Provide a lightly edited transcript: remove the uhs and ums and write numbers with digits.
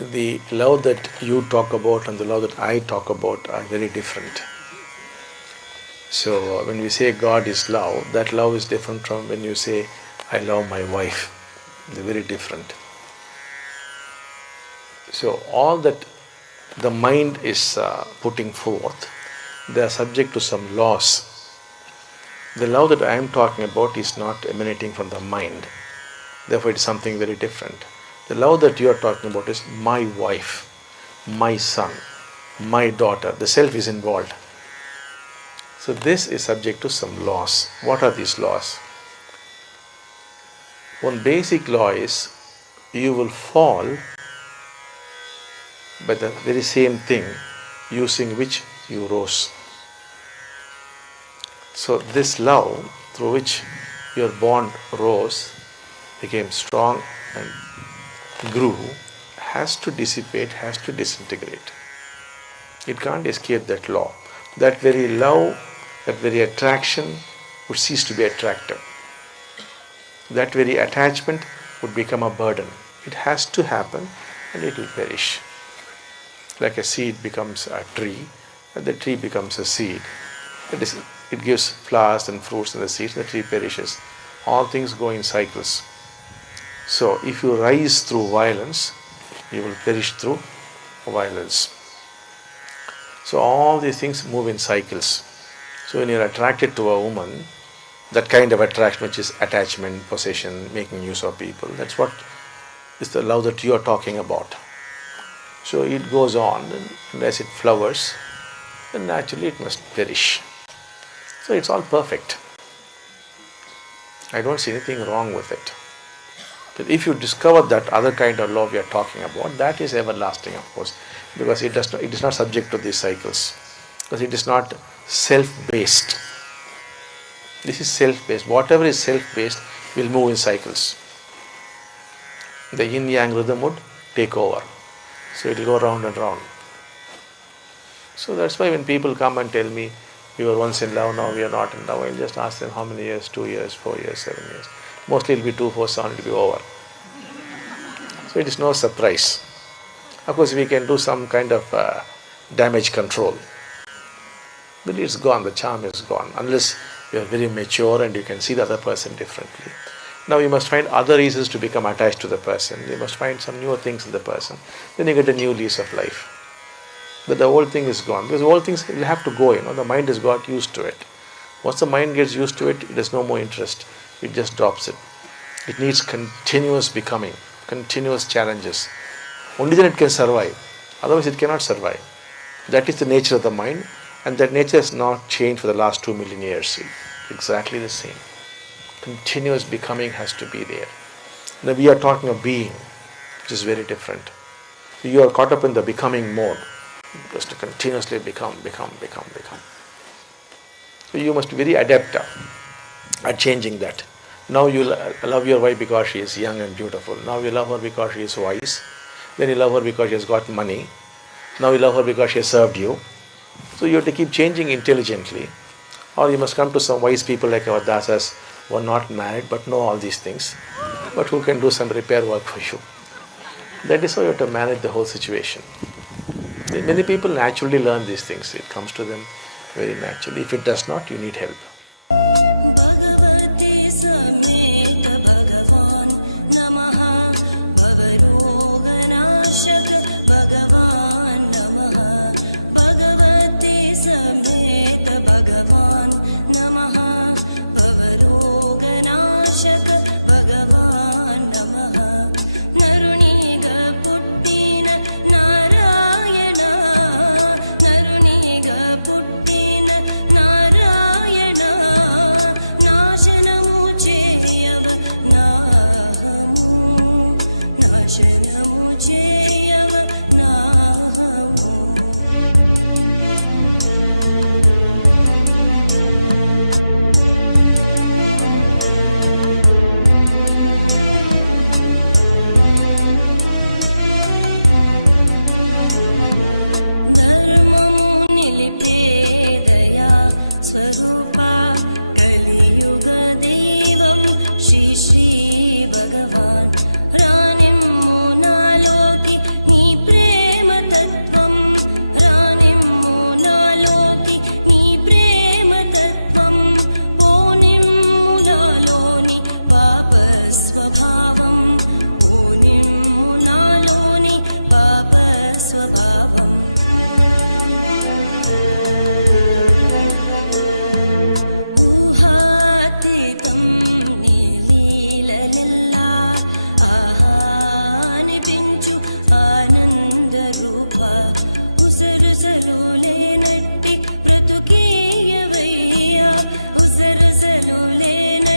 The love that you talk about and the love that I talk about are very different. So when we say God is love, that love is different from when you say I love my wife. They're very different. So all that the mind is putting forth, they are subject to some laws. The love that I am talking about is not emanating from the mind. Therefore it is something very different. The love that you are talking about is my wife, my son, my daughter. The self is involved. So this is subject to some laws. What are these laws? One basic law is you will fall by the very same thing using which you rose. So this love through which your bond rose, became strong and grew, has to dissipate, has to disintegrate. It can't escape that law. That very love, that very attraction would cease to be attractive. That very attachment would become a burden. It has to happen and it will perish. Like a seed becomes a tree, and the tree becomes a seed. It gives flowers and fruits and the seeds, the tree perishes. All things go in cycles. So if you rise through violence, you will perish through violence. So all these things move in cycles. So when you are attracted to a woman, that kind of attraction, which is attachment, possession, making use of people, that's what is the love that you are talking about. So it goes on, and as it flowers, then naturally it must perish. So it's all perfect. I don't see anything wrong with it. But if you discover that other kind of love we are talking about, that is everlasting, of course, because it is not subject to these cycles, because it is not self-based. This is self-based. Whatever is self-based will move in cycles. The yin-yang rhythm would take over. So it will go round and round. So that's why when people come and tell me, we were once in love, now we are not in love, I'll just ask them how many years, 2 years, 4 years, 7 years. Mostly it will be 2, 4, 7, it will be over. So it is no surprise. Of course we can do some kind of damage control. But it's gone, the charm is gone, unless you are very mature and you can see the other person differently. Now you must find other reasons to become attached to the person. You must find some newer things in the person. Then you get a new lease of life. But the old thing is gone, because all things will have to go, the mind has got used to it. Once the mind gets used to it, it has no more interest. It just drops it. It needs continuous becoming, continuous challenges. Only then it can survive. Otherwise it cannot survive. That is the nature of the mind, and that nature has not changed for the last 2 million years. It's exactly the same. Continuous becoming has to be there. Now we are talking of being, which is very different. You are caught up in the becoming mode. Just to continuously become. So you must be very adept at changing that. Now you love your wife because she is young and beautiful. Now you love her because she is wise. Then you love her because she has got money. Now you love her because she has served you. So you have to keep changing intelligently. Or you must come to some wise people like our dasas who are not married but know all these things, but who can do some repair work for you. That is how you have to manage the whole situation. Many people naturally learn these things. It comes to them very naturally. If it does not, you need help. Bhagavati Sameta Bhagavan Namaha Bhavaroganashaka Bhagavan Namaha Bhagavati Sameta Bhagavan Namaha Bhavaroganashaka Bhagavan Namaha Naruniga Puttina Narayana Naruniga Puttina Narayana Nashanamu Cheyava Nahamu Nashanamu Cheyava Nahamu Swarupa Kaliyuga Devam Shri Bhagavan Ranim Munaloki Ni తత్వం రానిమ్ము నాలోకి నీ ప్రేమ తత్వం పోనిమ్ము నాలోని పాప స్వభావం పోనిమ్ము నాలోని పాప స్వభావం ఊహాతీతం నీ లీలలెల్లా ఆహానిపించు ఆనంద రూప ఉసరుసలు లేనట్టి బ్రతుకీయవయ్యా ఉసరుసలు లేన